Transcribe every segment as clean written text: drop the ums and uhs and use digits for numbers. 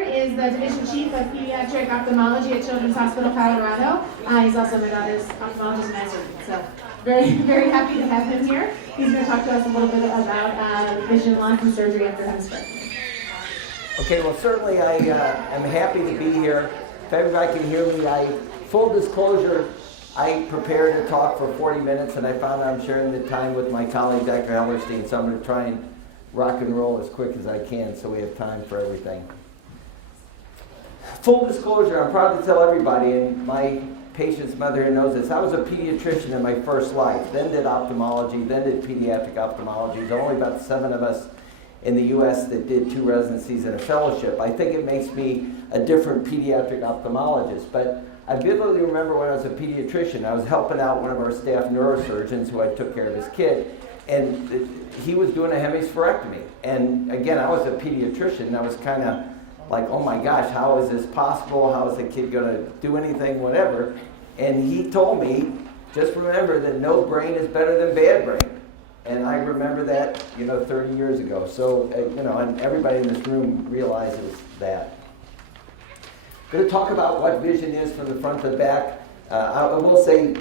is the Division Chief of Pediatric Ophthalmology at Children's Hospital, Colorado. He's also my daughter's ophthalmologist and my surgeon. So very, very happy to have him here. He's going to talk to us a little bit about vision loss and surgery after hemispherectomy. Okay, well, certainly I am happy to be here. If everybody can hear me, full disclosure, I prepared to talk for 40 minutes, and I found I'm sharing the time with my colleague, Dr. Hellerstein, so I'm going to try and rock and roll as quick as I can so we have time for everything. Full disclosure, I'm proud to tell everybody, and my patient's mother here knows this, I was a pediatrician in my first life, then did ophthalmology, then did pediatric ophthalmology. There are only about 7 of us in the U.S. that did 2 residencies and a fellowship. I think it makes me a different pediatric ophthalmologist, but I vividly remember when I was a pediatrician, I was helping out one of our staff neurosurgeons who I took care of his kid, and he was doing a hemispherectomy. And again, I was a pediatrician, and I was kind of like, oh my gosh, how is this possible? How is the kid going to do anything, whatever? And he told me, just remember that no brain is better than bad brain. And I remember that, 30 years ago. So, and everybody in this room realizes that. I'm going to talk about what vision is from the front to the back. I will say,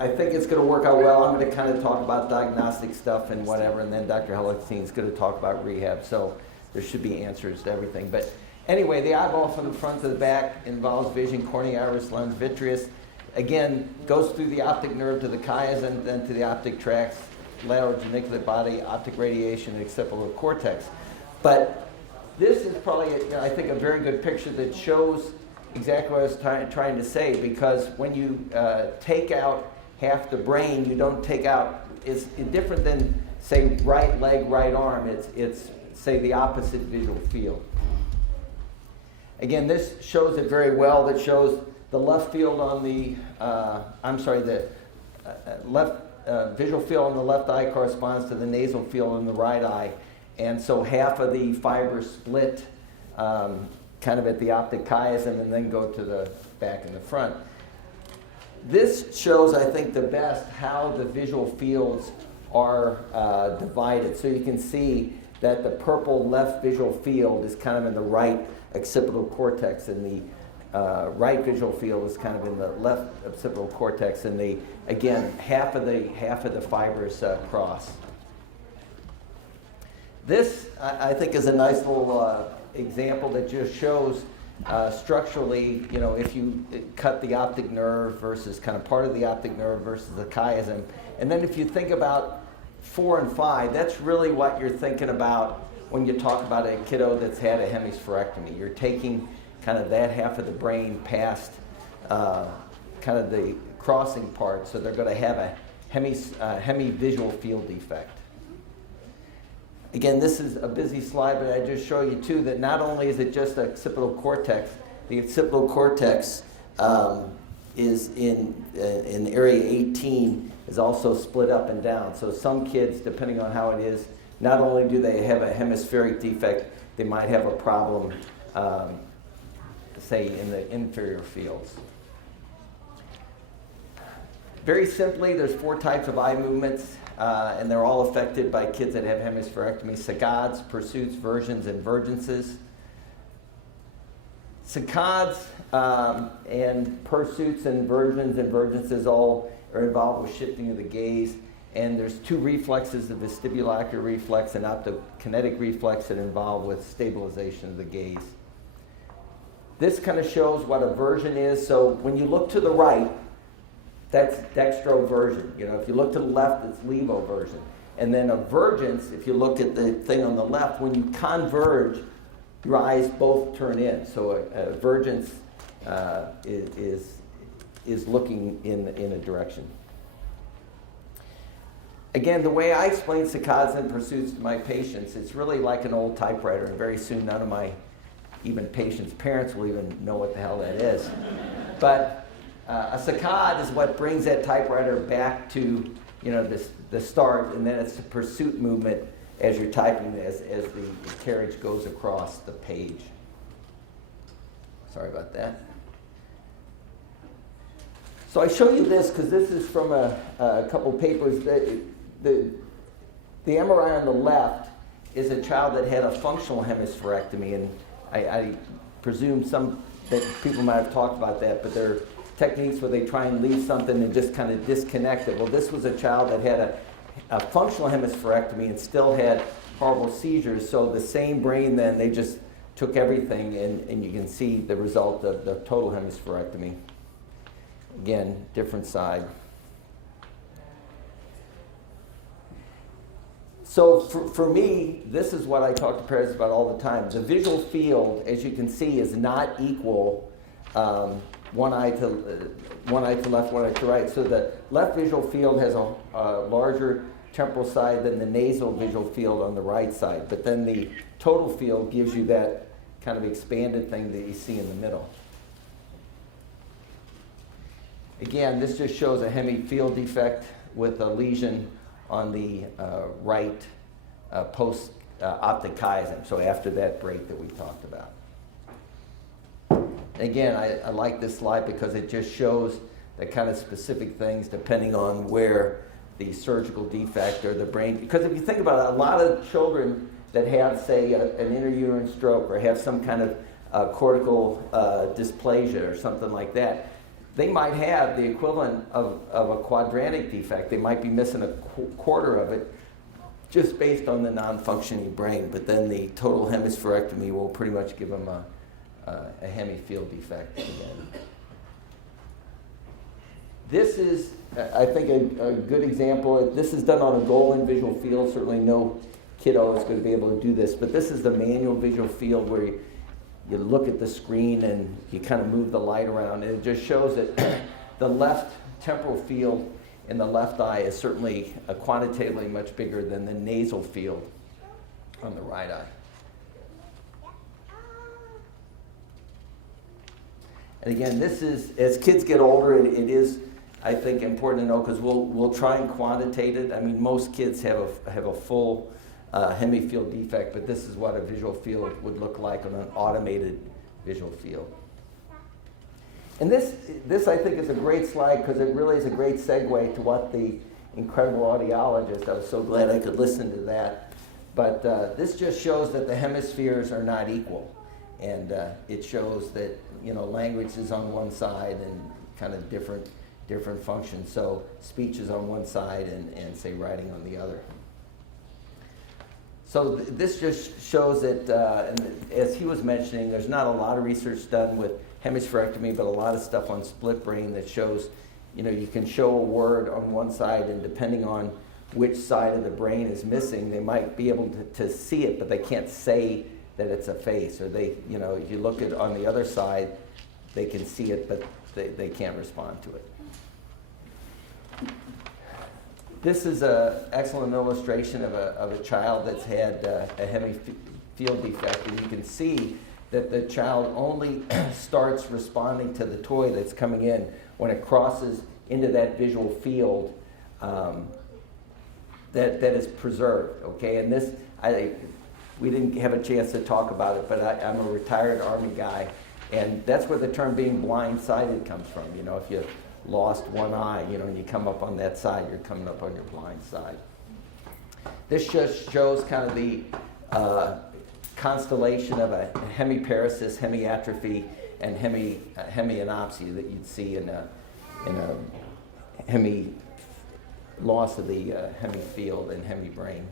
I think it's going to work out well. I'm going to kind of talk about diagnostic stuff and whatever, and then Dr. Hellerstein is going to talk about rehab. So there should be answers to everything. But anyway, the eyeball from the front to the back involves vision, cornea, iris, lens, vitreous. Again, goes through the optic nerve to the chiasm, then to the optic tracts, lateral geniculate body, optic radiation, and occipital cortex. But this is probably, I think, a very good picture that shows exactly what I was trying to say, because when you take out half the brain, you don't take out, it's different than, say, right leg, right arm. It's say, the opposite visual field. Again, this shows it very well. That shows the left field on the, left visual field on the left eye corresponds to the nasal field in the right eye. And so half of the fibers split kind of at the optic chiasm and then go to the back and the front. This shows, I think, the best how the visual fields are divided. So you can see that the purple left visual field is kind of in the right occipital cortex, and the right visual field is kind of in the left occipital cortex, and again, half of the fibers cross. This, I think, is a nice little example that just shows structurally, if you cut the optic nerve versus kind of part of the optic nerve versus the chiasm. And then if you think about 4 and 5, that's really what you're thinking about when you talk about a kiddo that's had a hemispherectomy. You're taking kind of that half of the brain past kind of the crossing part, so they're going to have a hemi-visual field defect. Again, this is a busy slide, but I just show you too that not only is it just the occipital cortex, the occipital cortex is in area 18 is also split up and down. So some kids, depending on how it is, not only do they have a hemispheric defect, they might have a problem, say, in the inferior fields. Very simply, there's 4 types of eye movements, and they're all affected by kids that have hemispherectomy: saccades, pursuits, versions, and vergences. Saccades and pursuits and versions and vergences all are involved with shifting of the gaze, and there's 2 reflexes, the vestibulocular reflex and optokinetic reflex, that involve with stabilization of the gaze. This kind of shows what a version is. So when you look to the right, that's dextroversion. If you look to the left, it's levoversion. And then a vergence, if you look at the thing on the left, when you converge, your eyes both turn in. So a vergence is looking in a direction. Again, the way I explain saccades and pursuits to my patients, it's really like an old typewriter, and very soon none of my even patients' parents will even know what the hell that is. But a saccade is what brings that typewriter back to the start, and then it's the pursuit movement as you're typing, as the carriage goes across the page. Sorry about that. So I show you this because this is from a couple papers. The MRI on the left is a child that had a functional hemispherectomy, and I presume some that people might have talked about that, but there are techniques where they try and leave something and just kind of disconnect it. Well, this was a child that had a functional hemispherectomy and still had horrible seizures, so the same brain then, they just took everything, and you can see the result of the total hemispherectomy. Again, different side. So for me, this is what I talk to parents about all the time. The visual field, as you can see, is not equal one eye to left, one eye to right. So the left visual field has a larger temporal side than the nasal visual field on the right side. But then the total field gives you that kind of expanded thing that you see in the middle. Again, this just shows a hemifield defect with a lesion on the right post-optic chiasm, so after that break that we talked about. Again, I like this slide because it just shows the kind of specific things depending on where the surgical defect or the brain, because if you think about it, a lot of children that have, say, an interuterine stroke or have some kind of cortical dysplasia or something like that, they might have the equivalent of a quadratic defect. They might be missing a quarter of it just based on the non-functioning brain, but then the total hemispherectomy will pretty much give them a hemifield defect again. This is, I think, a good example. This is done on a Golan visual field. Certainly no kiddo is going to be able to do this, but this is the manual visual field where you look at the screen and you kind of move the light around, and it just shows that the left temporal field in the left eye is certainly quantitatively much bigger than the nasal field on the right eye. And again, this is, as kids get older, it is, I think, important to know, because we'll try and quantitate it. I mean, most kids have a full hemifield defect, but this is what a visual field would look like on an automated visual field. And this I think is a great slide because it really is a great segue to what the incredible audiologist, I was so glad I could listen to that, but this just shows that the hemispheres are not equal. And it shows that, language is on one side and kind of different functions. So speech is on one side and say writing on the other. So this just shows that, and as he was mentioning, there's not a lot of research done with hemispherectomy, but a lot of stuff on split brain that shows, you can show a word on one side, and depending on which side of the brain is missing, they might be able to see it, but they can't say that it's a face. Or they, if you look at on the other side, they can see it, but they can't respond to it. This is an excellent illustration of a child that's had a hemifield defect, and you can see that the child only starts responding to the toy that's coming in when it crosses into that visual field that is preserved. Okay, and this we didn't have a chance to talk about it, but I'm a retired Army guy, and that's where the term being blindsided comes from. If you lost one eye, and you come up on that side, you're coming up on your blind side. This just shows kind of the constellation of a hemiparesis, hemiatrophy, and hemianopsy that you'd see in a loss of the hemifield and hemibrain.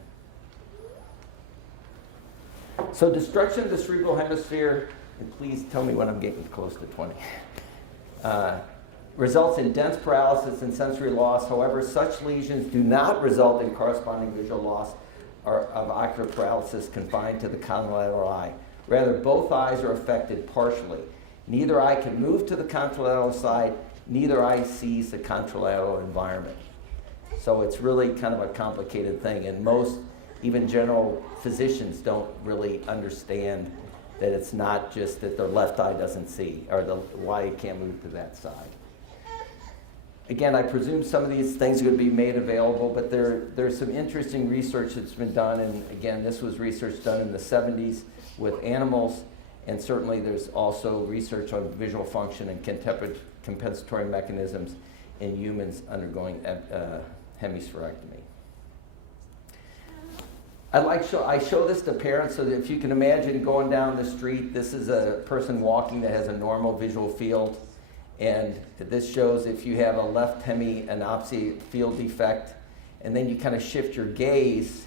So destruction of the cerebral hemisphere, and please tell me when I'm getting close to 20. Results in dense paralysis and sensory loss. However, such lesions do not result in corresponding visual loss or of ocular paralysis confined to the contralateral eye. Rather, both eyes are affected partially. Neither eye can move to the contralateral side, neither eye sees the contralateral environment. So it's really kind of a complicated thing, and most, even general physicians, don't really understand that it's not just that their left eye doesn't see, or why it can't move to that side. Again, I presume some of these things would be made available, but there's some interesting research that's been done, and again, this was research done in the 70s with animals, and certainly there's also research on visual function and compensatory mechanisms in humans undergoing hemispherectomy. I show this to parents so that if you can imagine going down the street, this is a person walking that has a normal visual field. And this shows if you have a left hemianopsy field defect, and then you kind of shift your gaze,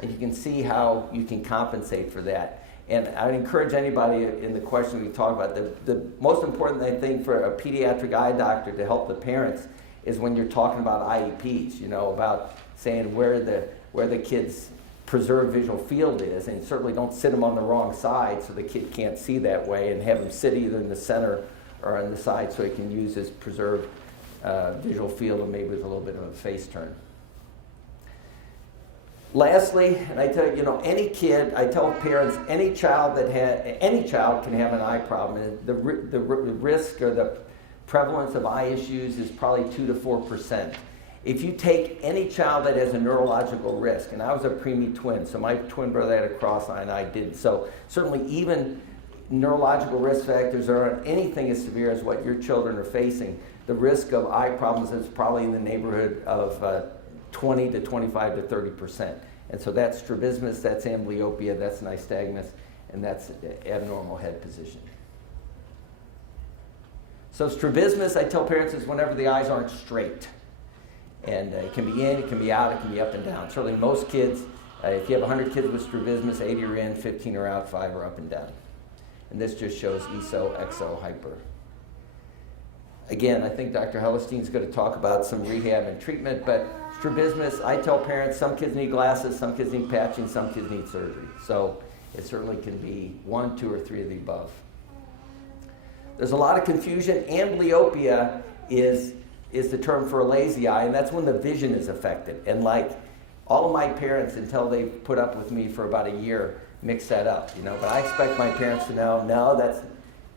and you can see how you can compensate for that. And I would encourage anybody in the question we talk about, the most important thing I think for a pediatric eye doctor to help the parents is when you're talking about IEPs, about saying where the kid's preserved visual field is, and certainly don't sit them on the wrong side so the kid can't see that way, and have them sit either in the center or on the side so he can use his preserved visual field, and maybe with a little bit of a face turn. Lastly, and I tell you, any kid, I tell parents, any child can have an eye problem, and the risk or the prevalence of eye issues is probably 2 to 4%. If you take any child that has a neurological risk, and I was a preemie twin, so my twin brother had a cross eye and I didn't, so certainly even neurological risk factors or anything as severe as what your children are facing, the risk of eye problems is probably in the neighborhood of 20 to 25 to 30%. And so that's strabismus, that's amblyopia, that's nystagmus, and that's abnormal head position. So strabismus, I tell parents, is whenever the eyes aren't straight. And it can be in, it can be out, it can be up and down. Certainly most kids, if you have 100 kids with strabismus, 80 are in, 15 are out, 5 are up and down. And this just shows ESO, EXO, hyper. Again, I think Dr. Hellerstein's going to talk about some rehab and treatment, but strabismus, I tell parents, some kids need glasses, some kids need patching, some kids need surgery. So it certainly can be 1, 2, or 3 of the above. There's a lot of confusion. Amblyopia is the term for a lazy eye, and that's when the vision is affected. And like all of my parents, until they put up with me for about a year, mix that up, But I expect my parents to know, no, that's,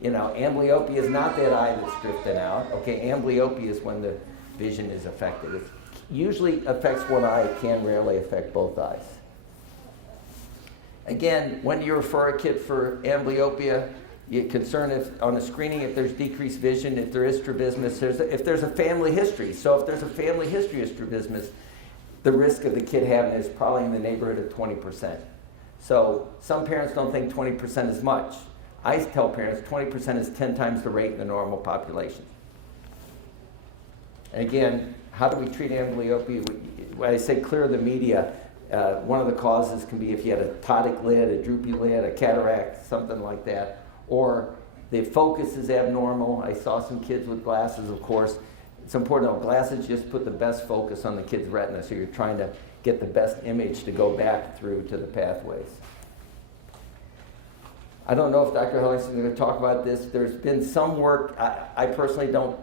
amblyopia is not that eye that's drifting out. Okay, amblyopia is when the vision is affected. It usually affects one eye, it can rarely affect both eyes. Again, when you refer a kid for amblyopia, you're concerned if on a screening if there's decreased vision, if there is strabismus, if there's a family history. So if there's a family history of strabismus, the risk of the kid having it is probably in the neighborhood of 20%. So some parents don't think 20% is much. I tell parents 20% is 10 times the rate in the normal population. And again, how do we treat amblyopia? When I say clear the media, one of the causes can be if you had a ptotic lid, a droopy lid, a cataract, something like that. Or the focus is abnormal. I saw some kids with glasses, of course. It's important to know glasses just put the best focus on the kid's retina, so you're trying to get the best image to go back through to the pathways. I don't know if Dr. Hellerstein is going to talk about this. There's been some work. I personally don't,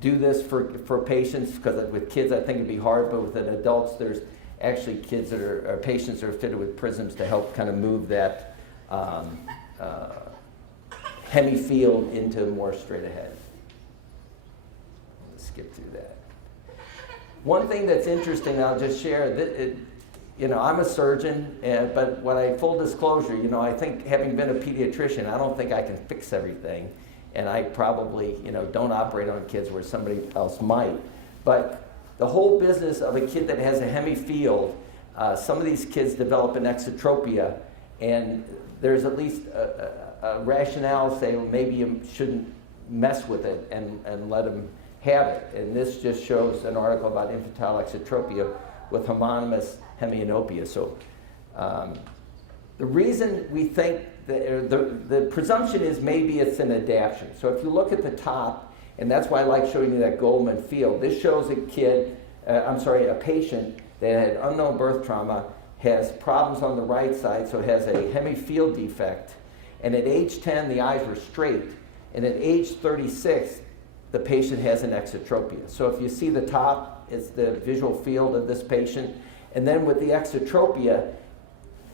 do this for patients, because with kids I think it'd be hard, but with adults there's actually kids that are patients that are fitted with prisms to help kind of move that hemifield into more straight ahead. Let's skip through that. One thing that's interesting, I'll just share, I'm a surgeon, but full disclosure, I think having been a pediatrician, I don't think I can fix everything, and I probably, don't operate on kids where somebody else might. But the whole business of a kid that has a hemifield, some of these kids develop an exotropia, and there's at least a rationale say, well, maybe you shouldn't mess with it and let them have it. And this just shows an article about infantile exotropia with homonymous hemianopia. So the reason we think that the presumption is maybe it's an adaptation. So if you look at the top, and that's why I like showing you that Goldman field. This shows a patient that had unknown birth trauma, has problems on the right side, so it has a hemifield defect. And at age 10, the eyes were straight. And at age 36, the patient has an exotropia. So if you see the top, it's the visual field of this patient. And then with the exotropia,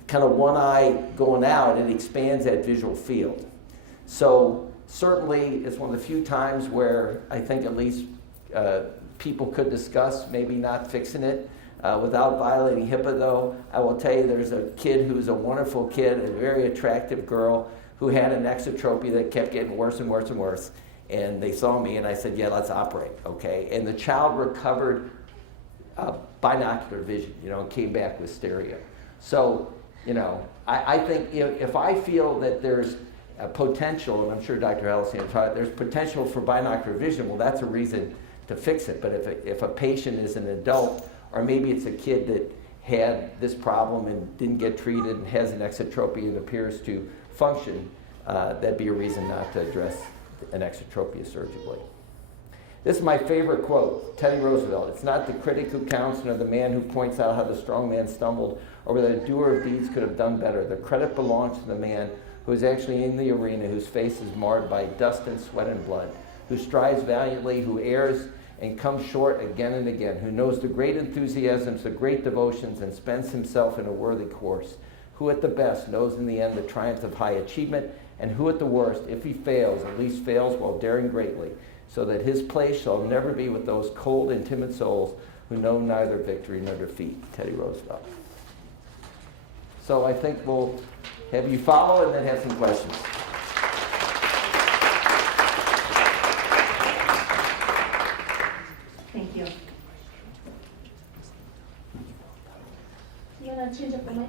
kind of one eye going out, it expands that visual field. So certainly it's one of the few times where I think at least people could discuss maybe not fixing it. Without violating HIPAA though, I will tell you there's a kid who's a wonderful kid, a very attractive girl who had an exotropia that kept getting worse and worse and worse. And they saw me and I said, yeah, let's operate, okay? And the child recovered binocular vision, and came back with stereo. So, I think if I feel that there's a potential, and I'm sure Dr. Hellerstein taught, there's potential for binocular vision, well, that's a reason to fix it. But if a patient is an adult, or maybe it's a kid that had this problem and didn't get treated and has an exotropia and appears to function, that'd be a reason not to address an exotropia surgically. This is my favorite quote, Teddy Roosevelt. It's not the critic who counts, nor the man who points out how the strong man stumbled, or whether the doer of deeds could have done better. The credit belongs to the man who is actually in the arena, whose face is marred by dust and sweat and blood, who strives valiantly, who errs and comes short again and again, who knows the great enthusiasms, the great devotions, and spends himself in a worthy course, who at the best knows in the end the triumph of high achievement, and who at the worst, if he fails, at least fails while daring greatly, so that his place shall never be with those cold and timid souls who know neither victory nor defeat. Teddy Roosevelt. So I think we'll have you follow and then have some questions. Thank you. You want to change up the mic?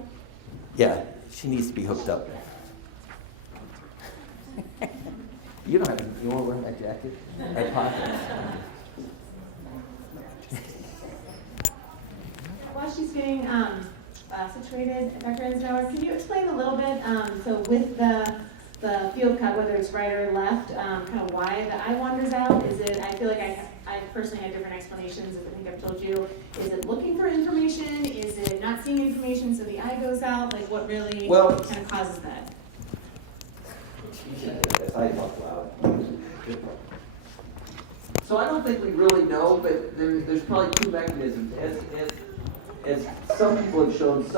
Yeah, she needs to be hooked up. You don't have to, you want to wear my jacket? My pockets. While she's getting situated, Dr. Enzenauer, can you explain a little bit, so with the field cut, whether it's right or left, kind of why the eye wanders out? Is it, I feel like I personally had different explanations, I think I've told you. Is it looking for information? Is it not seeing information so the eye goes out? Like what really kind of causes that? I talk loud. So I don't think we really know, but there's probably two mechanisms. As some people have shown,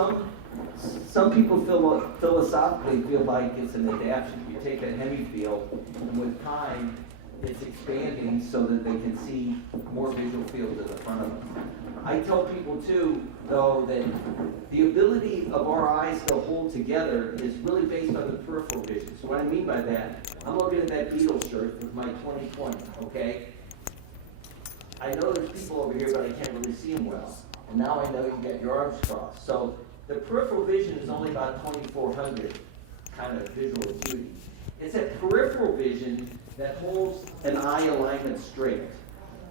some people philosophically feel like it's an adaptation. You take a hemifield, and with time, it's expanding so that they can see more visual fields in the front of them. I tell people too, though, that the ability of our eyes to hold together is really based on the peripheral vision. So what I mean by that, I'm looking at that Beatles shirt with my 20/20, okay? I know there's people over here, but I can't really see them well. And now I know you got your arms crossed. So the peripheral vision is only about 2400 kind of visual acuity. It's that peripheral vision that holds an eye alignment straight.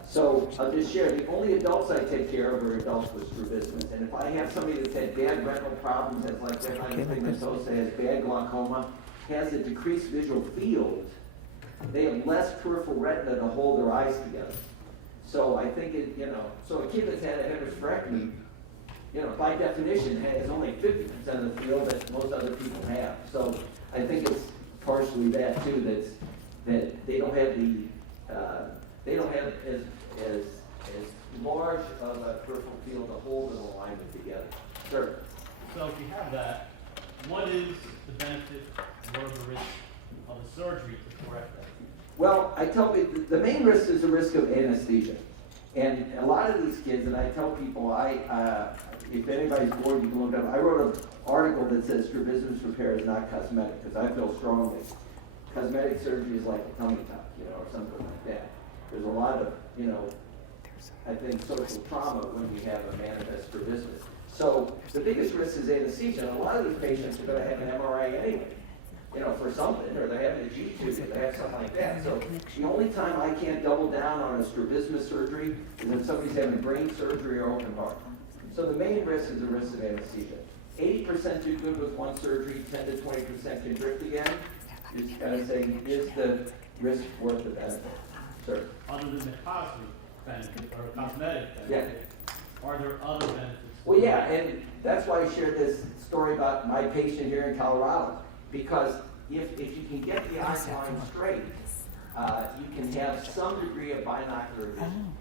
So I'll just share, the only adults I take care of are adults with strabismus. And if I have somebody that's had bad retinal problems, has like retinitis pigmentosa, has bad glaucoma, has a decreased visual field, they have less peripheral retina to hold their eyes together. So I think so a kid that's had a hemispherectomy, by definition has only 50% of the field that most other people have. So I think it's partially that too, that they don't have as large of a peripheral field to hold an alignment together. Sure. So if you have that, what is the benefit or the risk of the surgery to correct that? Well, I tell people the main risk is the risk of anesthesia. And a lot of these kids, and I tell people, if anybody's bored, you can look up. I wrote an article that says strabismus repair is not cosmetic, because I feel strongly cosmetic surgery is like a tummy tuck, or something like that. There's a lot of, I think, social trauma when we have a manifest strabismus. So the biggest risk is anesthesia, and a lot of these patients are going to have an MRI anyway, for something, or they're having a G-tube, or they have something like that. So the only time I can't double down on a strabismus surgery is if somebody's having brain surgery or open heart. So the main risk is the risk of anesthesia. 80% do good with one surgery, 10 to 20% can drift again. You're just kind of saying, is the risk worth the benefit? Sure. Other than the cosmetic benefit or cosmetic benefit, are there other benefits? Well, yeah, and that's why I shared this story about my patient here in Colorado. Because if you can get the eye line straight, you can have some degree of binocular vision.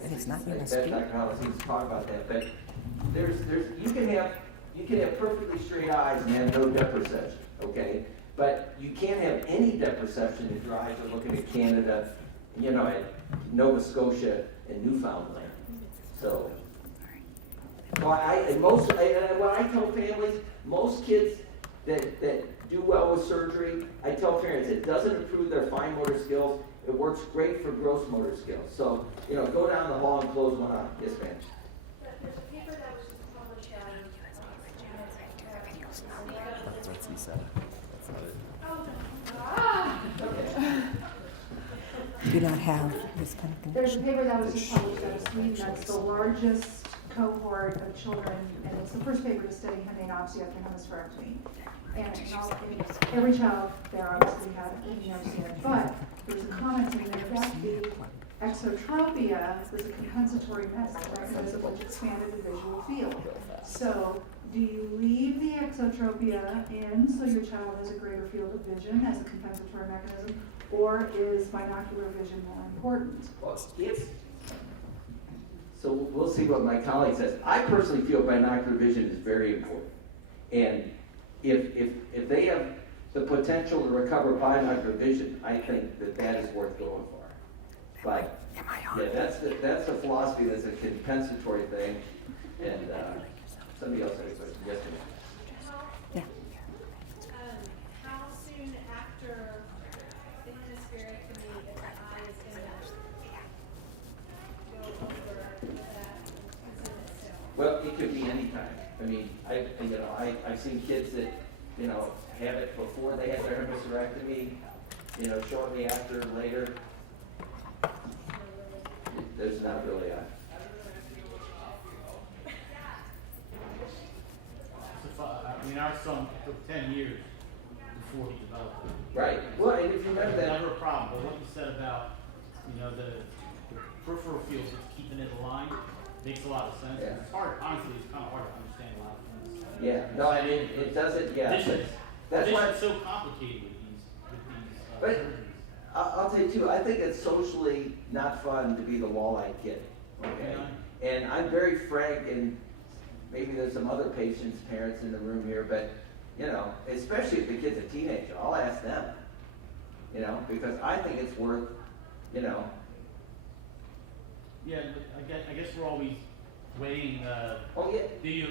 And it's not Dr. Hollis needs to talk about that, but you can have perfectly straight eyes and have no depth perception, okay? But you can't have any depth perception if your eyes are looking at Canada, at Nova Scotia and Newfoundland. So, when I tell families, most kids that do well with surgery, I tell parents it doesn't improve their fine motor skills. It works great for gross motor skills. So, go down the hall and close one eye. Yes, ma'am. there's a paper that was just published out of That's what he said. That's not it. Do not have this kind of There's a condition. paper that was just published out of Sweden that's the largest cohort of children, and it's the first paper to study hemianopsy after hemispherectomy. And every child there obviously had hemianopsy, but there's a comment in there that the exotropia was a compensatory mechanism which expanded the visual field. So, do you leave the exotropia in so your child has a greater field of vision as a compensatory mechanism, or is binocular vision more important? Well, so we'll see what my colleague says. I personally feel binocular vision is very important. And if they have the potential to recover binocular vision, I think that is worth going for. But yeah, that's the philosophy. That's a compensatory thing. And somebody else had a question. Yes, ma'am. Yeah. how soon after the hemispherectomy that the eye is going to go over that present itself? Well, it could be any time. I mean, I've seen kids that, have it before they had their hemispherectomy, shortly after, later. There's not really a. Our son took 10 years before he developed it. Right. Well, and if you remember that. Never a problem. But what you said about, the peripheral field, just keeping it aligned, makes a lot of sense. Yeah. It's hard, honestly, it's kind of hard to understand a lot of things. Yeah. No, I mean, it doesn't. Yeah. Vision, That's why. it's so complicated with these But surgeries. I'll tell you too. I think it's socially not fun to be the wall-eyed kid. Okay. Yeah. And I'm very frank, and maybe there's some other patients, parents in the room here, but especially if the kid's a teenager, I'll ask them. Because I think it's worth, Yeah, but I guess we're always weighing. Oh yeah. Do you,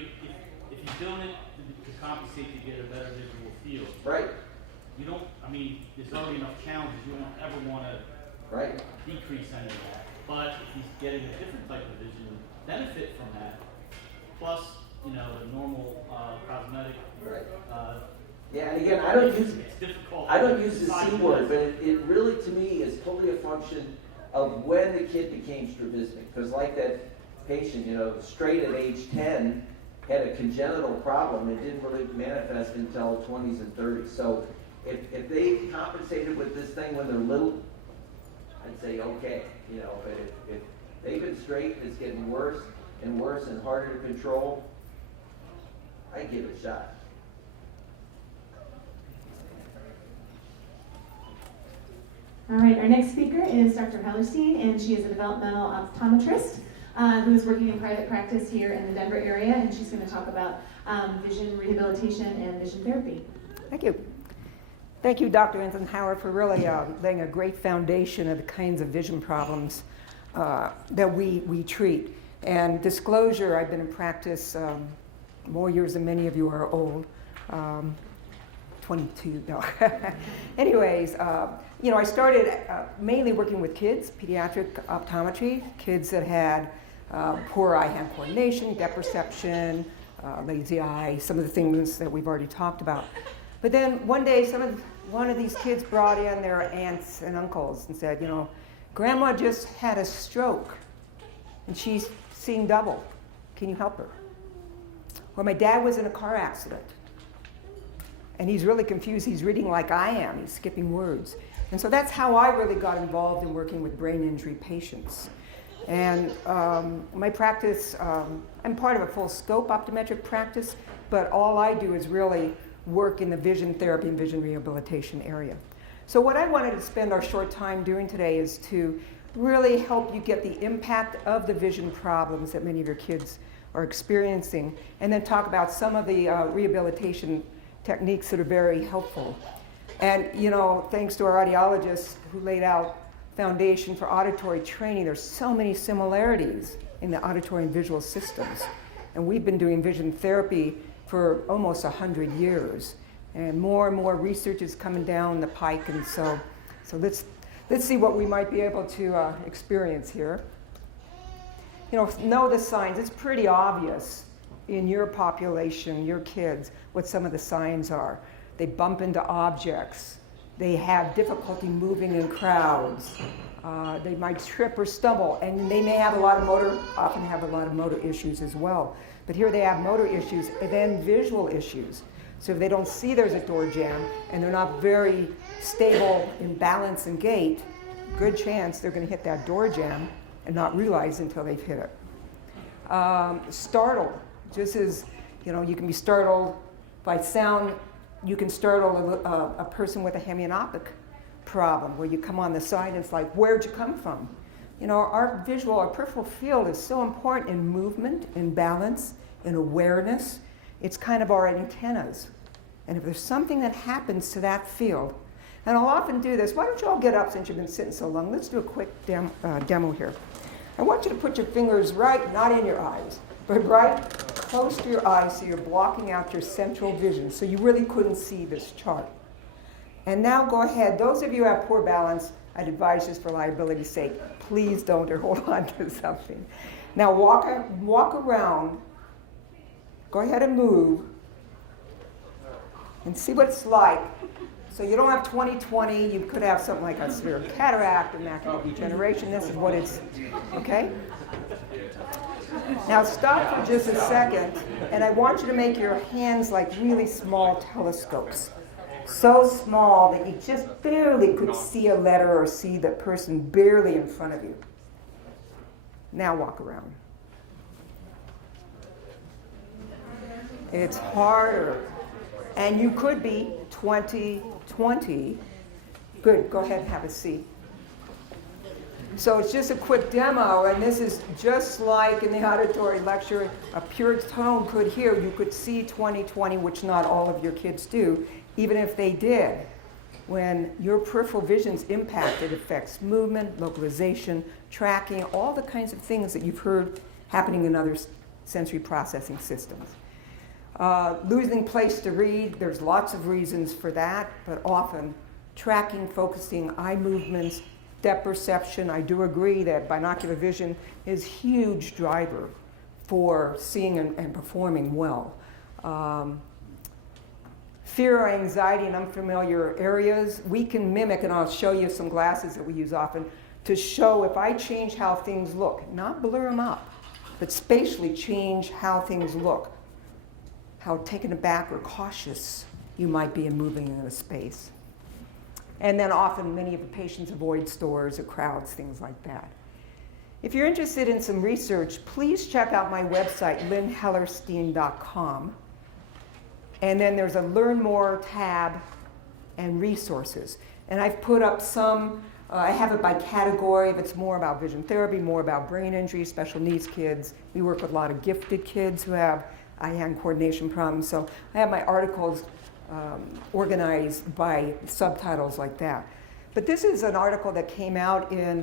if you're doing it to compensate to get a better visual field, Right. you don't. I mean, there's already enough challenges. You don't ever want to Right. decrease any of that. But if he's getting a different type of vision, benefit from that, plus the normal cosmetic. Right. Yeah, and again, I don't use It's difficult. the to C decide word, this. but it really, to me, is totally a function of when the kid became strabismic. Because like that patient, straight at age 10, had a congenital problem and didn't really manifest until 20s and 30s. So if they compensated with this thing when they're little, I'd say okay, but if they've been straight, it's getting worse and worse and harder to control, I'd give it a shot. All right, our next speaker is Dr. Hellerstein, and she is a developmental optometrist who is working in private practice here in the Denver area, and she's going to talk about vision rehabilitation and vision therapy. Thank you. Thank you, Dr. Enzenauer, for really laying a great foundation of the kinds of vision problems that we treat. And disclosure, I've been in practice more years than many of you are old. 22, no. Anyways, I started mainly working with kids, pediatric optometry, kids that had poor eye-hand coordination, depth perception, lazy eye, some of the things that we've already talked about. But then one day, one of these kids brought in their aunts and uncles and said, Grandma just had a stroke and she's seeing double. Can you help her? Or my dad was in a car accident and he's really confused. He's reading like I am. He's skipping words. And so that's how I really got involved in working with brain injury patients. And my practice, I'm part of a full scope optometric practice, but all I do is really work in the vision therapy and vision rehabilitation area. So what I wanted to spend our short time doing today is to really help you get the impact of the vision problems that many of your kids are experiencing, and then talk about some of the rehabilitation techniques that are very helpful. And thanks to our audiologists who laid out foundation for auditory training, there's so many similarities in the auditory and visual systems. And we've been doing vision therapy for almost 100 years. And more research is coming down the pike, and so let's see what we might be able to experience here. know the signs. It's pretty obvious in your population, your kids, what some of the signs are. They bump into objects. They have difficulty moving in crowds. They might trip or stumble, and they may have often have a lot of motor issues as well. But here they have motor issues and then visual issues. So if they don't see there's a door jamb and they're not very stable in balance and gait, good chance they're going to hit that door jamb and not realize until they've hit it. Startled, just as you can be startled by sound, you can startle a person with a hemianopic problem where you come on the side and it's like, where'd you come from? Our peripheral field is so important in movement, in balance, in awareness. It's kind of our antennas. And if there's something that happens to that field, and I'll often do this, why don't you all get up since you've been sitting so long? Let's do a quick demo here. I want you to put your fingers right, not in your eyes, but right close to your eyes so you're blocking out your central vision, so you really couldn't see this chart. And now go ahead. Those of you who have poor balance, I'd advise just for liability's sake, please don't or hold on to something. Now walk around. Go ahead and move and see what it's like. So you don't have 20/20. You could have something like a severe cataract or macular degeneration. This is what it's, okay? Now stop for just a second, and I want you to make your hands like really small telescopes. So small that you just barely could see a letter or see the person barely in front of you. Now walk around. It's harder. And you could be 20/20. Good, go ahead and have a seat. So it's just a quick demo, and this is just like in the auditory lecture, a pure tone could hear. You could see 20/20, which not all of your kids do. Even if they did, when your peripheral vision's impacted, it affects movement, localization, tracking, all the kinds of things that you've heard happening in other sensory processing systems. Losing place to read, there's lots of reasons for that, but often tracking, focusing, eye movements, depth perception. I do agree that binocular vision is a huge driver for seeing and performing well. Fear or anxiety in unfamiliar areas, we can mimic, and I'll show you some glasses that we use often, to show if I change how things look, not blur them up, but spatially change how things look, how taken aback or cautious you might be in moving in a space. And then often many of the patients avoid stores or crowds, things like that. If you're interested in some research, please check out my website, lynnhellerstein.com. And then there's a Learn More tab and resources. And I've put up some, I have it by category, if it's more about vision therapy, more about brain injury, special needs kids. We work with a lot of gifted kids who have eye-hand coordination problems. So I have my articles organized by subtitles like that. But this is an article that came out in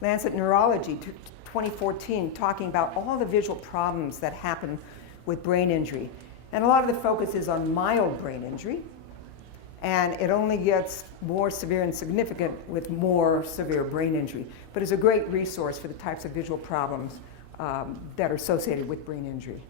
Lancet Neurology 2014, talking about all the visual problems that happen with brain injury. And a lot of the focus is on mild brain injury, and it only gets more severe and significant with more severe brain injury. But it's a great resource for the types of visual problems that are associated with brain injury.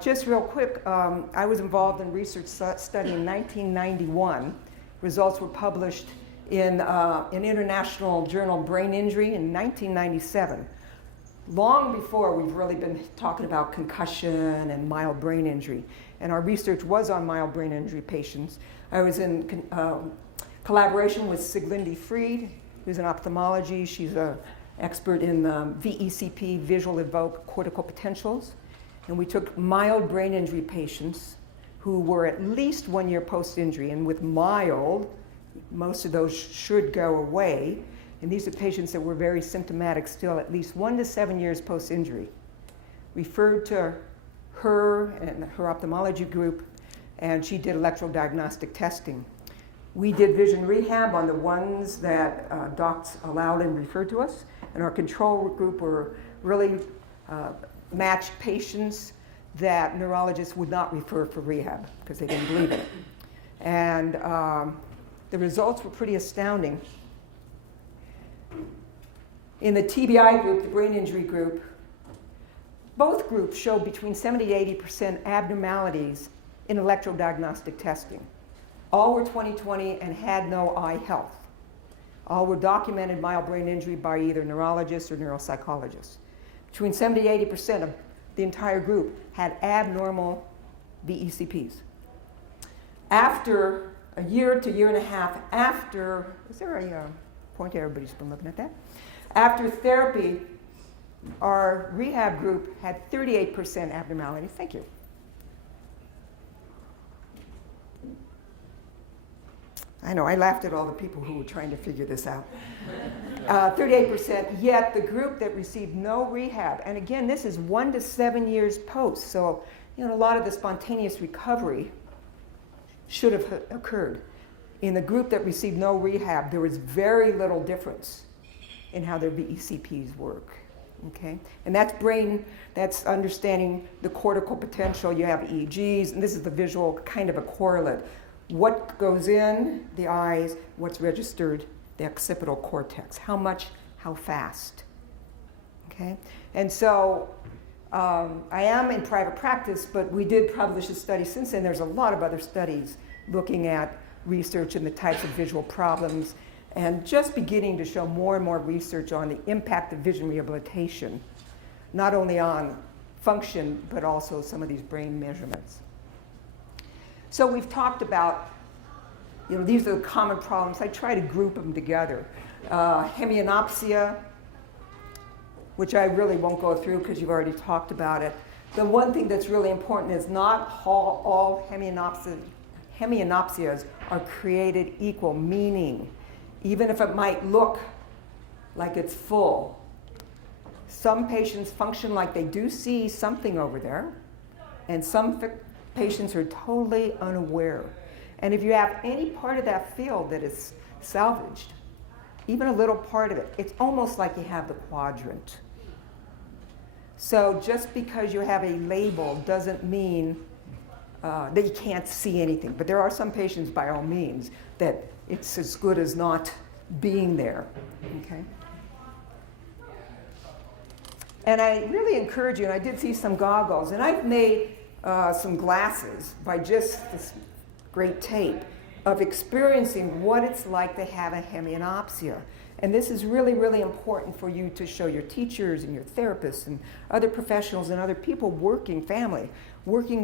Just real quick, I was involved in research study in 1991. Results were published in an international journal, Brain Injury, in 1997. Long before we've really been talking about concussion and mild brain injury. And our research was on mild brain injury patients. I was in collaboration with Siglinde Fried, who's in ophthalmology. She's an expert in VECP, visual evoked cortical potentials. And we took mild brain injury patients who were at least 1 year post-injury. And with mild, most of those should go away. And these are patients that were very symptomatic still, at least 1 to 7 years post-injury. Referred to her and her ophthalmology group, and she did electrodiagnostic testing. We did vision rehab on the ones that docs allowed and referred to us, and our control group were really matched patients that neurologists would not refer for rehab because they didn't believe in it. And the results were pretty astounding. In the TBI group, the brain injury group, both groups showed between 70 to 80% abnormalities in electrodiagnostic testing. All were 20/20 and had no eye health. All were documented mild brain injury by either neurologists or neuropsychologists. Between 70 to 80% of the entire group had abnormal VECPs. After a year to year and a half after, is there a point everybody's been looking at that? After therapy, our rehab group had 38% abnormality. Thank you. I know, I laughed at all the people who were trying to figure this out. 38%, yet the group that received no rehab, and again, this is 1 to 7 years post, so a lot of the spontaneous recovery should have occurred. In the group that received no rehab, there was very little difference in how their VECPs work. Okay, and that's understanding the cortical potential. You have EEGs, and this is the visual kind of a correlate. What goes in the eyes, what's registered, the occipital cortex. How much, how fast. Okay, and so I am in private practice, but we did publish a study since then. There's a lot of other studies looking at research and the types of visual problems, and just beginning to show more and more research on the impact of vision rehabilitation, not only on function, but also some of these brain measurements. So we've talked about, these are the common problems. I try to group them together. Hemianopsia, which I really won't go through because you've already talked about it. The one thing that's really important is not all hemianopsias are created equal, meaning even if it might look like it's full, some patients function like they do see something over there, and some patients are totally unaware. And if you have any part of that field that is salvaged, even a little part of it, it's almost like you have the quadrant. So just because you have a label doesn't mean that you can't see anything. But there are some patients, by all means, that it's as good as not being there. Okay? And I really encourage you, and I did see some goggles, and I've made some glasses by just this great tape of experiencing what it's like to have a hemianopsia. And this is really, really important for you to show your teachers and your therapists and other professionals and other people working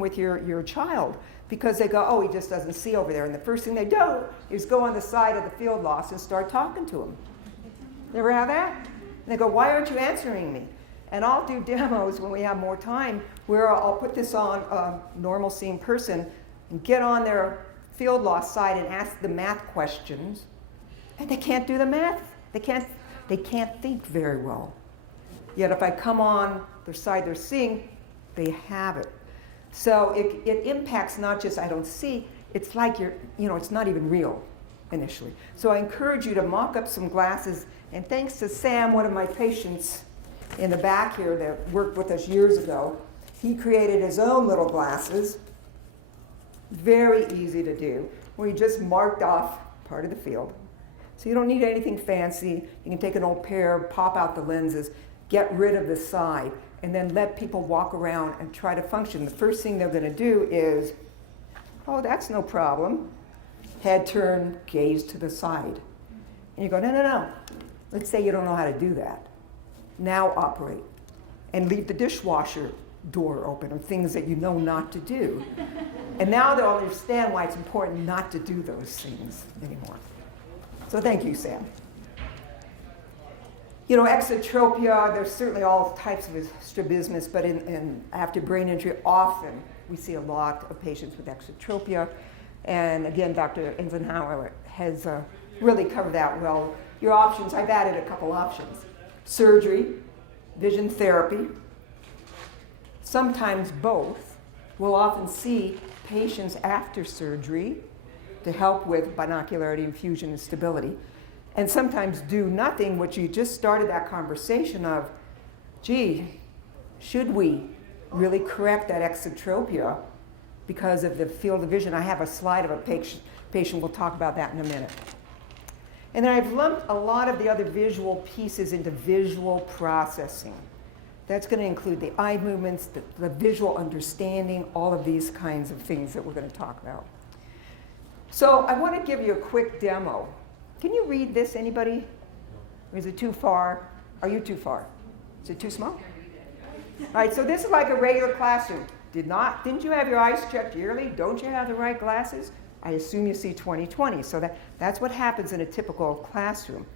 with your child, because they go, oh, he just doesn't see over there. And the first thing they do is go on the side of the field loss and start talking to him. You ever have that? And they go, why aren't you answering me? And I'll do demos when we have more time where I'll put this on a normal seeing person and get on their field loss side and ask the math questions, and they can't do the math. They can't think very well. Yet if I come on their side they're seeing, they have it. So it impacts not just I don't see, it's like it's not even real initially. So I encourage you to mock up some glasses, and thanks to Sam, one of my patients in the back here that worked with us years ago, he created his own little glasses. Very easy to do, where he just marked off part of the field. So you don't need anything fancy. You can take an old pair, pop out the lenses, get rid of the side, and then let people walk around and try to function. The first thing they're going to do is, oh, that's no problem. Head turn, gaze to the side. And you go, no. Let's say you don't know how to do that. Now operate. And leave the dishwasher door open, or things that you know not to do. And now they'll understand why it's important not to do those things anymore. So thank you, Sam. Exotropia, there's certainly all types of strabismus, but after brain injury, often we see a lot of patients with exotropia. And again, Dr. Enzenauer has really covered that well. Your options, I've added a couple options. Surgery, vision therapy, sometimes both. We'll often see patients after surgery to help with binocularity, infusion, and stability. And sometimes do nothing, which you just started that conversation of, gee, should we really correct that exotropia because of the field of vision? I have a slide of a patient. We'll talk about that in a minute. And then I've lumped a lot of the other visual pieces into visual processing. That's going to include the eye movements, the visual understanding, all of these kinds of things that we're going to talk about. So I want to give you a quick demo. Can you read this, anybody? Or is it too far? Are you too far? Is it too small? All right, so this is like a regular classroom. Didn't you have your eyes checked yearly? Don't you have the right glasses? I assume you see 20/20. So that's what happens in a typical classroom.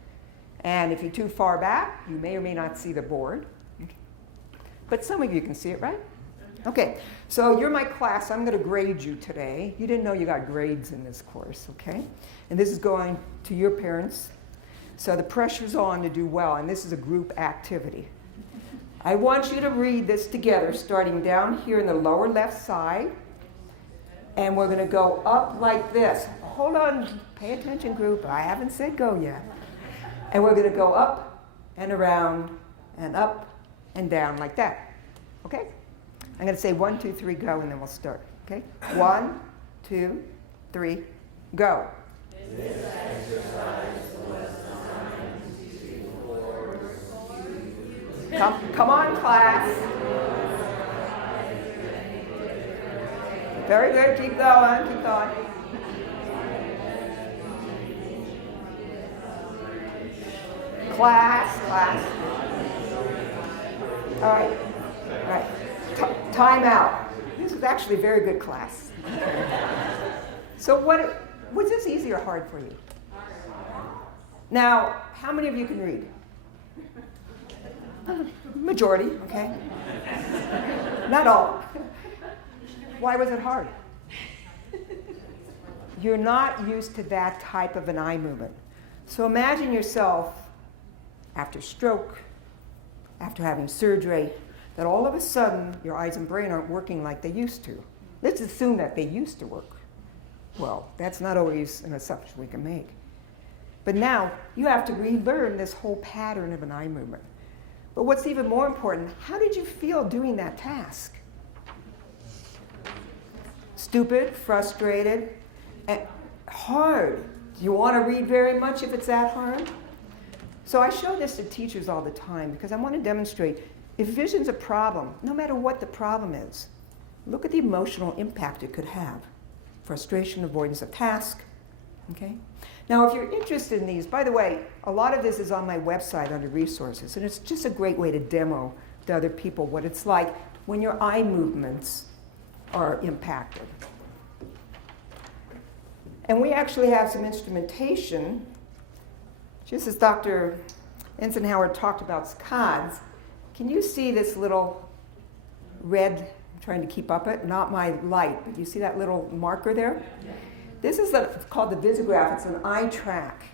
And if you're too far back, you may or may not see the board. But some of you can see it, right? Okay, so you're my class. I'm going to grade you today. You didn't know you got grades in this course, okay? And this is going to your parents. So the pressure's on to do well, and this is a group activity. I want you to read this together, starting down here in the lower left side. And we're going to go up like this. Hold on, pay attention, group. I haven't said go yet. And we're going to go up and around and up and down like that. Okay? I'm going to say 1, 2, 3, go, and then we'll start. Okay? 1, 2, 3, go. This exercise was designed to come on, class. Very good. Keep going. Keep going. Class. All right. All right. Time out. This is actually a very good class. So was this easy or hard for you? Now, how many of you can read? Majority, okay? Not all. Why was it hard? You're not used to that type of an eye movement. So imagine yourself after stroke, after having surgery, that all of a sudden your eyes and brain aren't working like they used to. Let's assume that they used to work. Well, that's not always an assumption we can make. But now you have to relearn this whole pattern of an eye movement. But what's even more important, how did you feel doing that task? Stupid, frustrated, and hard. Do you want to read very much if it's that hard? So I show this to teachers all the time because I want to demonstrate if vision's a problem, no matter what the problem is, look at the emotional impact it could have. Frustration, avoidance of task, okay? Now, if you're interested in these, by the way, a lot of this is on my website under resources, and it's just a great way to demo to other people what it's like when your eye movements are impacted. And we actually have some instrumentation, just as Dr. Enzenauer talked about SCADs. Can you see this little red, I'm trying to keep up it, not my light, but you see that little marker there? This is called the visograph. It's an eye track.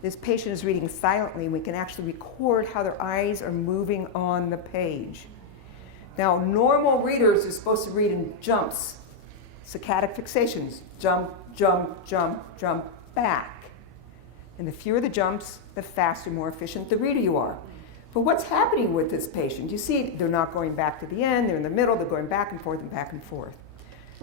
This patient is reading silently, and we can actually record how their eyes are moving on the page. Now, normal readers are supposed to read in jumps, saccadic fixations, jump, jump, jump, jump, back. And the fewer the jumps, the faster, more efficient the reader you are. But what's happening with this patient? You see, they're not going back to the end, they're in the middle, they're going back and forth and back and forth.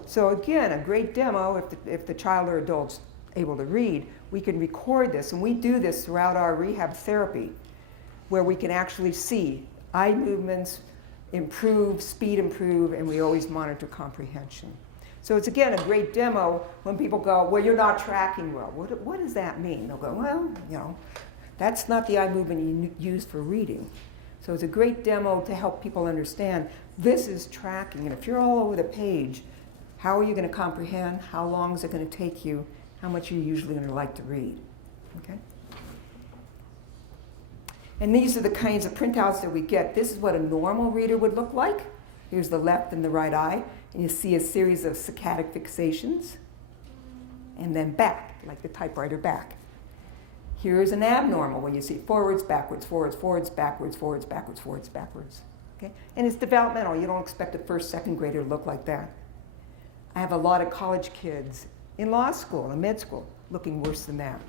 So again, a great demo, if the child or adult's able to read, we can record this, and we do this throughout our rehab therapy, where we can actually see eye movements improve, speed improve, and we always monitor comprehension. So it's, again, a great demo when people go, well, you're not tracking well. What does that mean? They'll go, well, you know, that's not the eye movement you use for reading. So it's a great demo to help people understand this is tracking. And if you're all over the page, how are you going to comprehend? How long is it going to take you? How much are you usually going to like to read? Okay? And these are the kinds of printouts that we get. This is what a normal reader would look like. Here's the left and the right eye. And you see a series of saccadic fixations. And then back, like the typewriter back. Here's an abnormal where you see forwards, backwards, forwards, forwards, backwards, forwards, backwards, forwards, backwards. Okay? And it's developmental. You don't expect a first, second grader to look like that. I have a lot of college kids in law school and med school looking worse than that.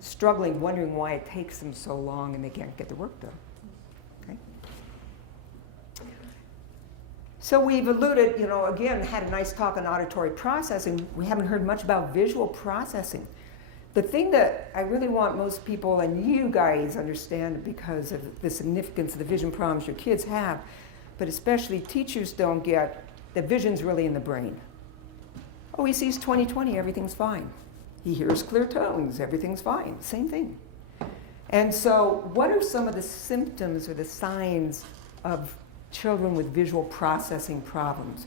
Struggling, wondering why it takes them so long and they can't get the work done. Okay? So we've alluded, again, had a nice talk on auditory processing. We haven't heard much about visual processing. The thing that I really want most people and you guys understand because of the significance of the vision problems your kids have, but especially teachers don't get, that vision's really in the brain. Oh, he sees 20/20, everything's fine. He hears clear tones, everything's fine, same thing. And so what are some of the symptoms or the signs of children with visual processing problems?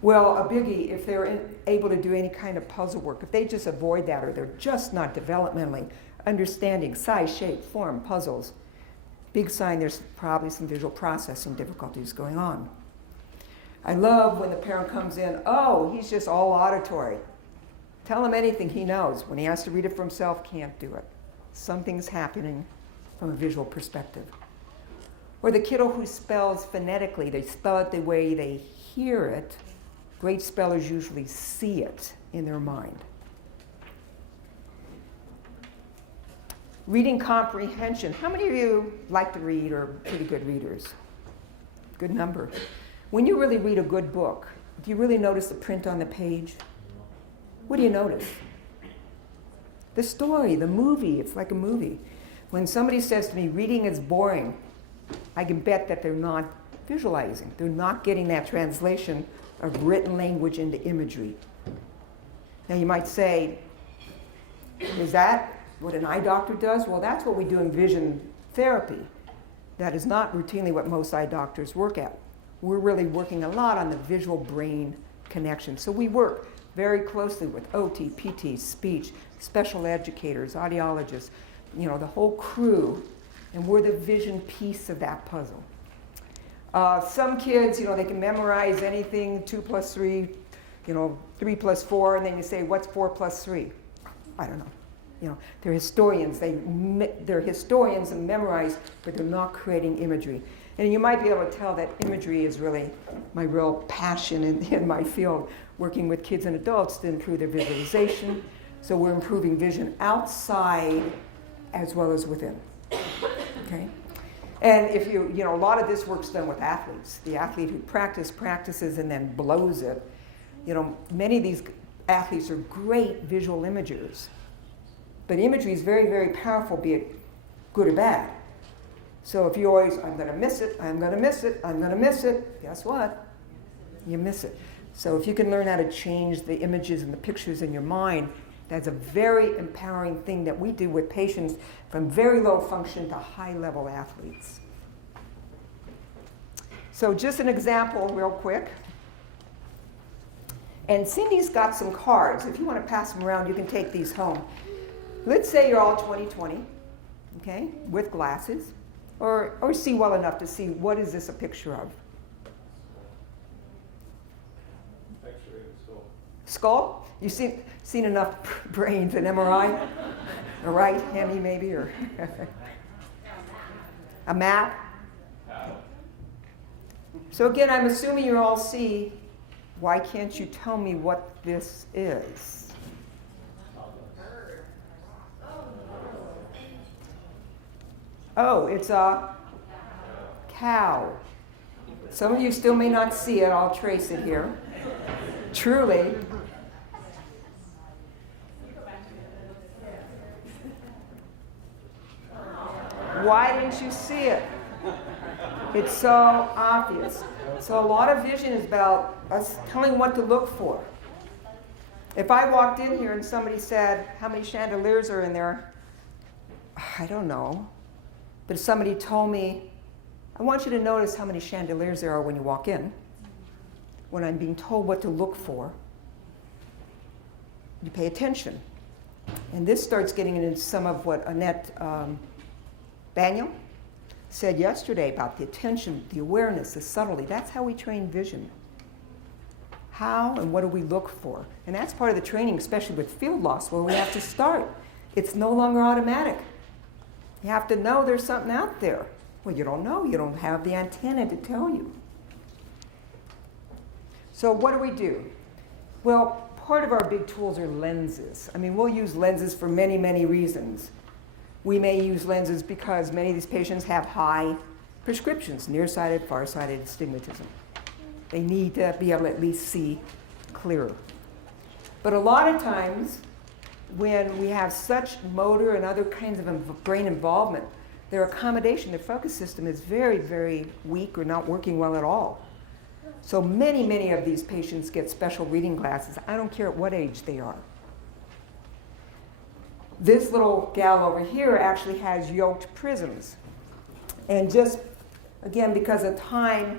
Well, a biggie, if they're able to do any kind of puzzle work, if they just avoid that or they're just not developmentally understanding size, shape, form, puzzles, big sign there's probably some visual processing difficulties going on. I love when the parent comes in, oh, he's just all auditory. Tell him anything he knows. When he has to read it for himself, can't do it. Something's happening from a visual perspective. Or the kiddo who spells phonetically, they spell it the way they hear it. Great spellers usually see it in their mind. Reading comprehension. How many of you like to read or are pretty good readers? Good number. When you really read a good book, do you really notice the print on the page? What do you notice? The story, the movie. It's like a movie. When somebody says to me, reading is boring, I can bet that they're not visualizing. They're not getting that translation of written language into imagery. Now you might say, is that what an eye doctor does? Well, that's what we do in vision therapy. That is not routinely what most eye doctors work at. We're really working a lot on the visual brain connection. So we work very closely with OT, PT, speech, special educators, audiologists, the whole crew, and we're the vision piece of that puzzle. Some kids, they can memorize anything, 2 plus 3, 3 plus 4, and then you say, what's 4 plus 3? I don't know. They're historians. They're historians and memorize, but they're not creating imagery. And you might be able to tell that imagery is really my real passion in my field, working with kids and adults to improve their visualization. So we're improving vision outside as well as within. Okay? And if a lot of this work's done with athletes. The athlete who practices and then blows it. Many of these athletes are great visual imagers. But imagery is very, very powerful, be it good or bad. So if you always, I'm going to miss it, I'm going to miss it, I'm going to miss it, guess what? You miss it. So if you can learn how to change the images and the pictures in your mind, that's a very empowering thing that we do with patients from very low function to high level athletes. So just an example real quick. And Cindy's got some cards. If you want to pass them around, you can take these home. Let's say you're all 20/20, okay, with glasses, or see well enough to see what is this a picture of. X-ray skull. Skull? You've seen enough brains in MRI? A right hemi maybe, or a map? So again, I'm assuming you all see, why can't you tell me what this is? Oh, it's a cow. Some of you still may not see it. I'll trace it here. Truly. Why didn't you see it? It's so obvious. So a lot of vision is about us telling what to look for. If I walked in here and somebody said, how many chandeliers are in there? I don't know. But if somebody told me, I want you to notice how many chandeliers there are when you walk in, when I'm being told what to look for, you pay attention. And this starts getting into some of what Annette Daniel said yesterday about the attention, the awareness, the subtlety. That's how we train vision. How and what do we look for? And that's part of the training, especially with field loss, where we have to start. It's no longer automatic. You have to know there's something out there. Well, you don't know. You don't have the antenna to tell you. So what do? Well, part of our big tools are lenses. I mean, we'll use lenses for many, many reasons. We may use lenses because many of these patients have high prescriptions, nearsighted, farsighted astigmatism. They need to be able to at least see clearer. But a lot of times, when we have such motor and other kinds of brain involvement, their accommodation, their focus system is very, very weak or not working well at all. So many of these patients get special reading glasses. I don't care at what age they are. This little gal over here actually has yoked prisms. And just, again, because of time,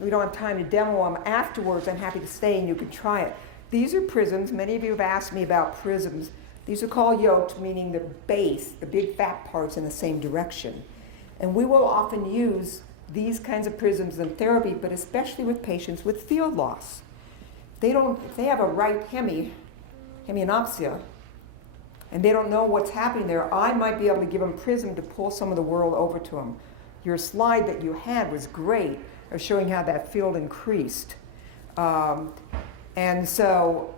we don't have time to demo them afterwards. I'm happy to stay and you can try it. These are prisms. Many of you have asked me about prisms. These are called yoked, meaning the base, the big fat parts in the same direction. And we will often use these kinds of prisms in therapy, but especially with patients with field loss. If they have a right hemianopsia, and they don't know what's happening there, I might be able to give them prism to pull some of the world over to them. Your slide that you had was great of showing how that field increased. And so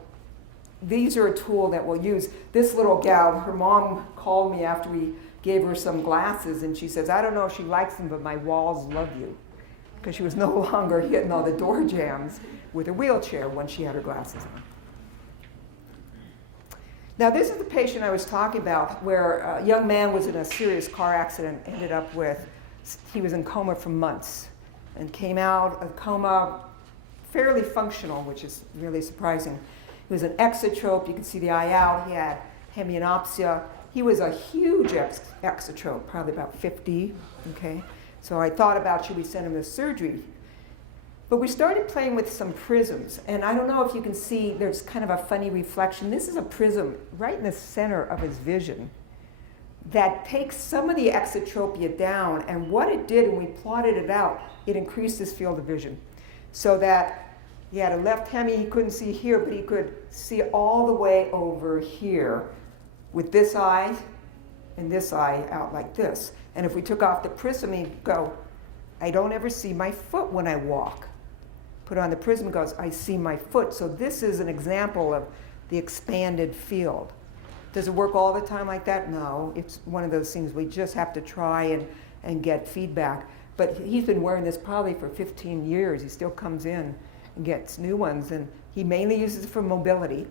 these are a tool that we'll use. This little gal, her mom called me after we gave her some glasses, and she says, I don't know if she likes them, but my walls love you. Because she was no longer hitting all the door jams with her wheelchair when she had her glasses on. Now, this is the patient I was talking about where a young man was in a serious car accident, ended up with, he was in coma for months and came out of coma fairly functional, which is really surprising. He was an exotrope, you can see the eye out, he had hemianopsia. He was a huge exotrope, probably about 50, okay? So I thought about, should we send him to surgery? But we started playing with some prisms, and I don't know if you can see, there's kind of a funny reflection. This is a prism right in the center of his vision that takes some of the exotropia down, and what it did when we plotted it out, it increased his field of vision. So that he had a left hemi, he couldn't see here, but he could see all the way over here with this eye and this eye out like this. And if we took off the prism, he'd go, I don't ever see my foot when I walk. Put on the prism, goes, I see my foot. So this is an example of the expanded field. Does it work all the time like that? No, it's one of those things we just have to try and get feedback. But he's been wearing this probably for 15 years. He still comes in and gets new ones, and he mainly uses it for mobility.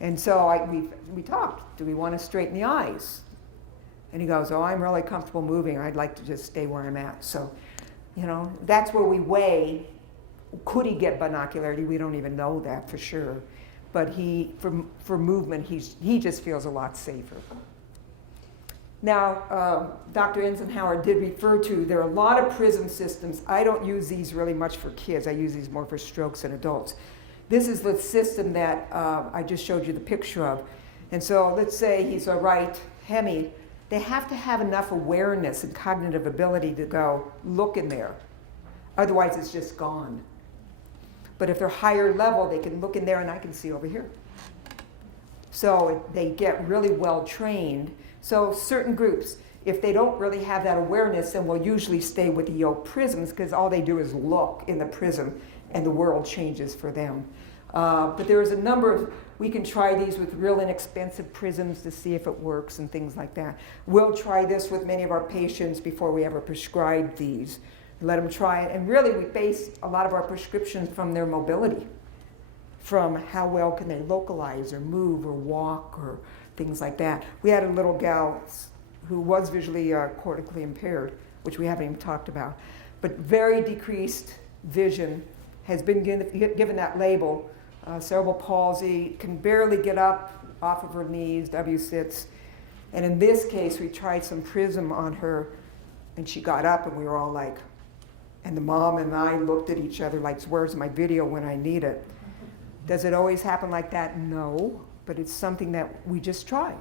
And so we talked, do we want to straighten the eyes? And he goes, oh, I'm really comfortable moving. I'd like to just stay where I'm at. So, that's where we weigh, could he get binocularity? We don't even know that for sure. But for movement, he just feels a lot safer. Now, Dr. Enzenauer did refer to, there are a lot of prism systems. I don't use these really much for kids. I use these more for strokes and adults. This is the system that I just showed you the picture of. And so let's say he's a right hemi. They have to have enough awareness and cognitive ability to go, look in there. Otherwise, it's just gone. But if they're higher level, they can look in there and I can see over here. So they get really well trained. So certain groups, if they don't really have that awareness, then we'll usually stay with the yoke prisms because all they do is look in the prism and the world changes for them. But there's a number of, we can try these with real inexpensive prisms to see if it works and things like that. We'll try this with many of our patients before we ever prescribe these. Let them try it. And really we base a lot of our prescriptions from their mobility, from how well can they localize or move or walk or things like that. We had a little gal who was visually cortically impaired, which we haven't even talked about, but very decreased vision, has been given that label, cerebral palsy, can barely get up off of her knees, W-sits. And in this case, we tried some prism on her, and she got up, and we were all like, and the mom and I looked at each other like, where's my video when I need it? Does it always happen like that? No, but it's something that we just try.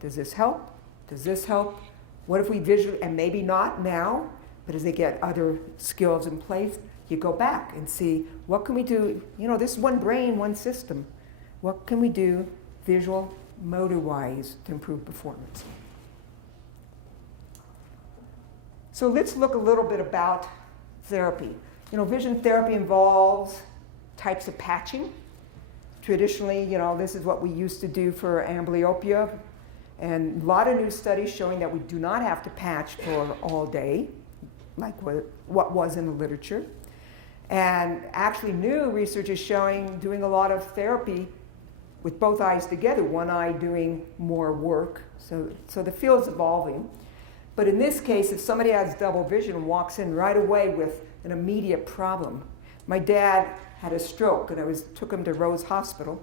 Does this help? Does this help? What if we visually, and maybe not now, but as they get other skills in place, you go back and see, what can we do? This is one brain, one system. What can we do visual, motor-wise to improve performance? So let's look a little bit about therapy. Vision therapy involves types of patching. Traditionally, this is what we used to do for amblyopia, and a lot of new studies showing that we do not have to patch for all day, like what was in the literature. And actually new research is showing doing a lot of therapy with both eyes together, one eye doing more work. So the field's evolving. But in this case, if somebody has double vision and walks in right away with an immediate problem. My dad had a stroke, and I took him to Rose Hospital.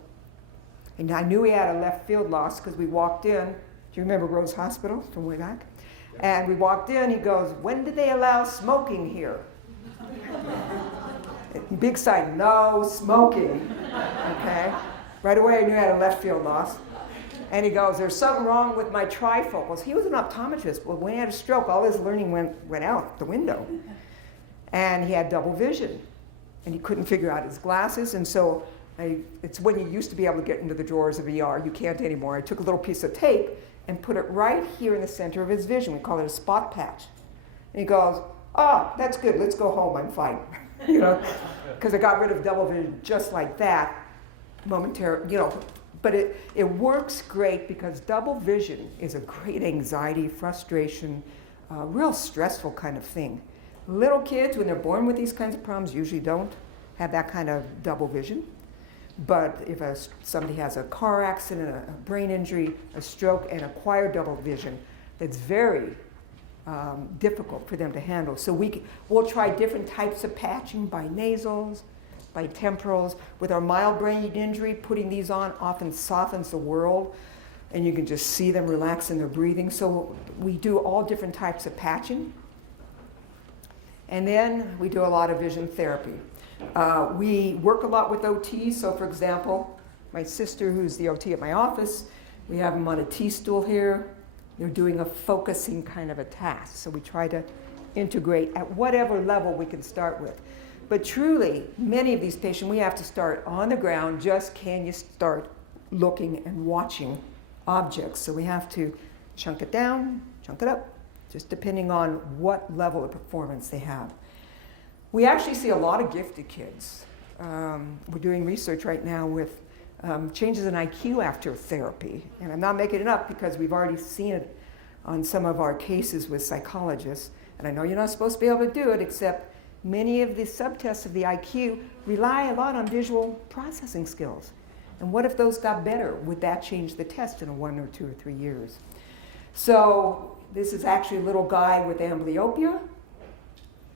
And I knew he had a left field loss because we walked in. Do you remember Rose Hospital from way back? And we walked in, he goes, "When did they allow smoking here?" Big sign, "No smoking." Okay? Right away I knew he had a left field loss. And he goes, "There's something wrong with my trifocals." He was an optometrist, but when he had a stroke, all his learning went out the window. And he had double vision. And he couldn't figure out his glasses, and so it's when you used to be able to get into the drawers of ER. You can't anymore. I took a little piece of tape and put it right here in the center of his vision. We call it a spot patch. And he goes, "Oh, that's good. Let's go home. I'm fine." You know, because I got rid of double vision just like that, momentarily. You know, but it works great because double vision is a great anxiety, frustration, real stressful kind of thing. Little kids, when they're born with these kinds of problems, usually don't have that kind of double vision. But if somebody has a car accident, a brain injury, a stroke, and acquired double vision, that's very difficult for them to handle. So we'll try different types of patching by nasals, by temporals. With our mild brain injury, putting these on often softens the world, and you can just see them relax in their breathing. So we do all different types of patching. And then we do a lot of vision therapy. We work a lot with OTs. So for example, my sister, who's the OT at my office, we have them on a T-stool here. They're doing a focusing kind of a task. So we try to integrate at whatever level we can start with. But truly, many of these patients, we have to start on the ground. Just can you start looking and watching objects? So we have to chunk it down, chunk it up, just depending on what level of performance they have. We actually see a lot of gifted kids. We're doing research right now with changes in IQ after therapy. And I'm not making it up because we've already seen it on some of our cases with psychologists. And I know you're not supposed to be able to do it, except many of the subtests of the IQ rely a lot on visual processing skills. And what if those got better? Would that change the test in 1 or 2 or 3 years? So this is actually a little guy with amblyopia.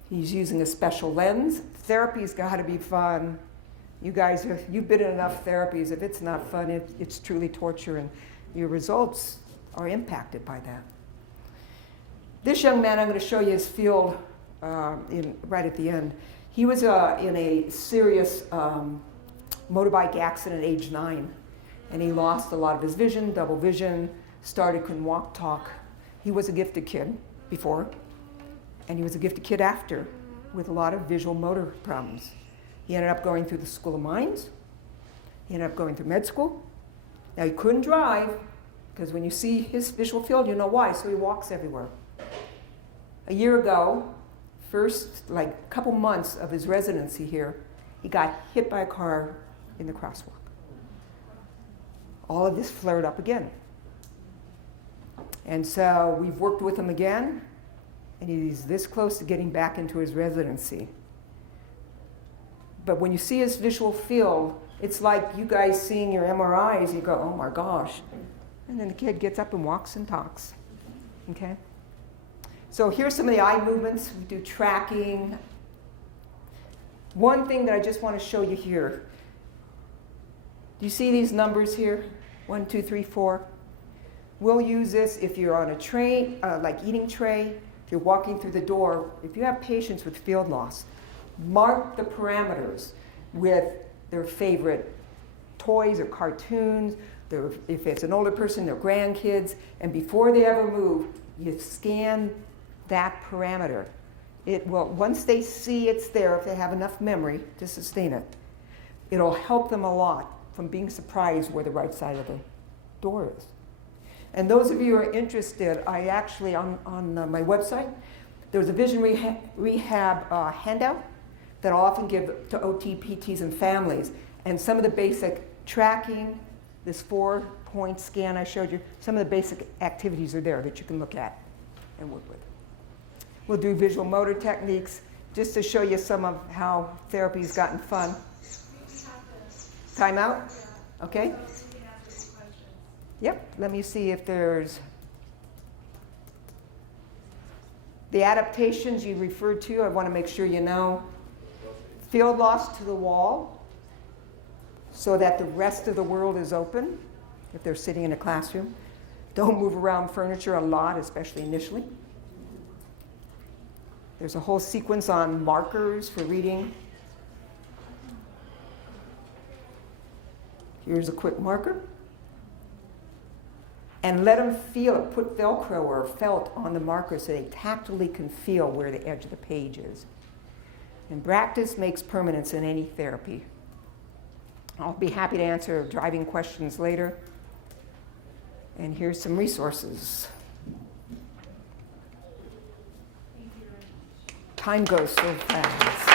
He's using a special lens. Therapy's got to be fun. You guys, you've been in enough therapies. If it's not fun, it's truly torture, and your results are impacted by that. This young man, I'm going to show you his field right at the end. He was in a serious motorbike accident at age 9, and he lost a lot of his vision, double vision, couldn't walk, talk. He was a gifted kid before, and he was a gifted kid after, with a lot of visual motor problems. He ended up going through the School of Mines. He ended up going through med school. Now he couldn't drive, because when you see his visual field, you know why, so he walks everywhere. A year ago, first couple months of his residency here, he got hit by a car in the crosswalk. All of this flared up again. And so we've worked with him again, and he's this close to getting back into his residency. But when you see his visual field, it's like you guys seeing your MRIs, you go, "Oh my gosh." And then the kid gets up and walks and talks, okay? So here's some of the eye movements. We do tracking. One thing that I just want to show you here. Do you see these numbers here? 1, 2, 3, 4. We'll use this if you're on a tray, like eating tray, if you're walking through the door. If you have patients with field loss, mark the parameters with their favorite toys or cartoons, if it's an older person, their grandkids, and before they ever move, you scan that parameter. It will, once they see it's there, if they have enough memory to sustain it, it'll help them a lot from being surprised where the right side of the door is. And those of you who are interested, I actually, on my website, there's a vision rehab handout that I'll often give to OT, PTs, and families. And some of the basic tracking, this 4-point scan I showed you, some of the basic activities are there that you can look at and work with. We'll do visual motor techniques just to show you some of how therapy's gotten fun. Time out? Okay? Yep, let me see if there's the adaptations you referred to. I want to make sure you know. Field loss to the wall so that the rest of the world is open if they're sitting in a classroom. Don't move around furniture a lot, especially initially. There's a whole sequence on markers for reading. Here's a quick marker. And let them feel it. Put Velcro or felt on the marker so they tactily can feel where the edge of the page is. And practice makes permanence in any therapy. I'll be happy to answer driving questions later. And here's some resources. Time goes so fast.